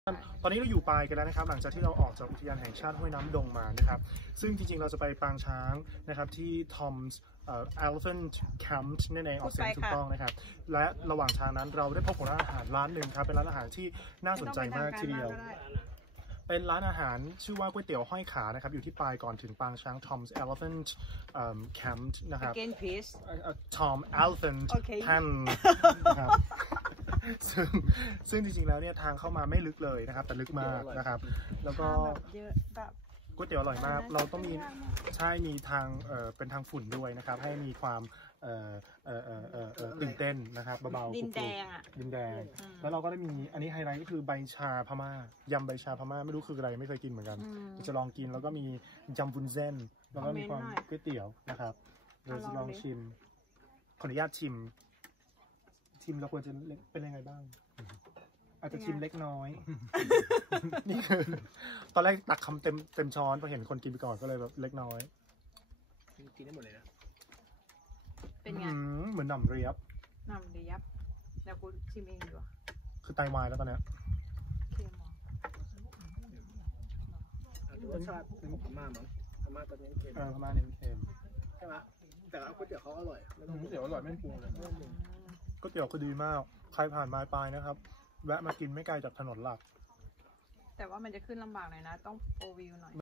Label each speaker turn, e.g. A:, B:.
A: ตอนนี้เราอยู่ปลายกันแล้วนะครับหลังจากที่เราออกจากอุทยานแห่งชาติห้วยน้ำดงมานะครับซึ่งจริงๆเราจะไปปางช้างนะครับที่ Tom's Elephant Camp นั่นเองออกเสียงถูกต้องนะครับและระหว่างทางนั้นเราได้พบกับร้านอาหารร้านหนึ่งครับเป็นร้านอาหารที่น่าสนใจมากทีเดียวเป็นร้านอาหารชื่อว่าก๋วยเตี๋ยวห้อยขานะครับอยู่ที่ปลายก่อนถึงปางช้าง Tom's Elephant Camp นะครับ
B: Again please
A: Tom Elephant Pen นะครับซึ่งจริงๆแล้วเนี่ยทางเข้ามาไม่ลึกเลยนะครับแต่ลึกมากนะครับแล้วก็ก๋วยเตี๋ยวอร่อยมากเราต้องมีมีทางเป็นทางฝุ่นด้วยนะครับให้มีความตื่นเต้นนะครับเบาๆดินแดงดินแดงแล้วเราก็ได้มีอันนี้ไฮไลท์ก็คือใบชาพม่ายำใบชาพม่าไม่รู้คืออะไรไม่เคยกินเหมือนกันจะลองกินแล้วก็มียำวุ้นเส้นแล้วก็มีความก๋วยเตี๋ยวนะครับเดี๋ยวจะลองชิมขออนุญาตชิมเราควรจะเป็นยังไงบ้างอาจจะชิมเล็กน้อยนี่คือตอนแรกตักคำเต็มช้อนพอเห็นคนกินไปก่อนก็เลยแบบเล็กน้อย
C: กินได้หมดเลยนะ
B: เป็นไง
A: เหมือนหน่ำเรียบ
B: เดี๋ยวกูชิมเองดีกว่า
A: คือไตวายแล้วตอนเนี้ย
B: เค็ม
C: รสชาติเป็นพม่ามั้งพม่าตอนนี้เค็ม
A: พม่าเน้นเค็ม
C: ใช่ไหมแต่ก๋วยเตี๋ยวเขาอร่อย
A: ก๋วยเตี๋ยวอร่อยไม่ปรุงเลยก๋วยเตี๋ยวคือดีมากใครผ่านมาปลายนะครับแวะมากินไม่ไกลจากถนนหลัก
B: แต่ว่ามันจะขึ้นลำบากหน่อยนะต้องโอวิวหน่อย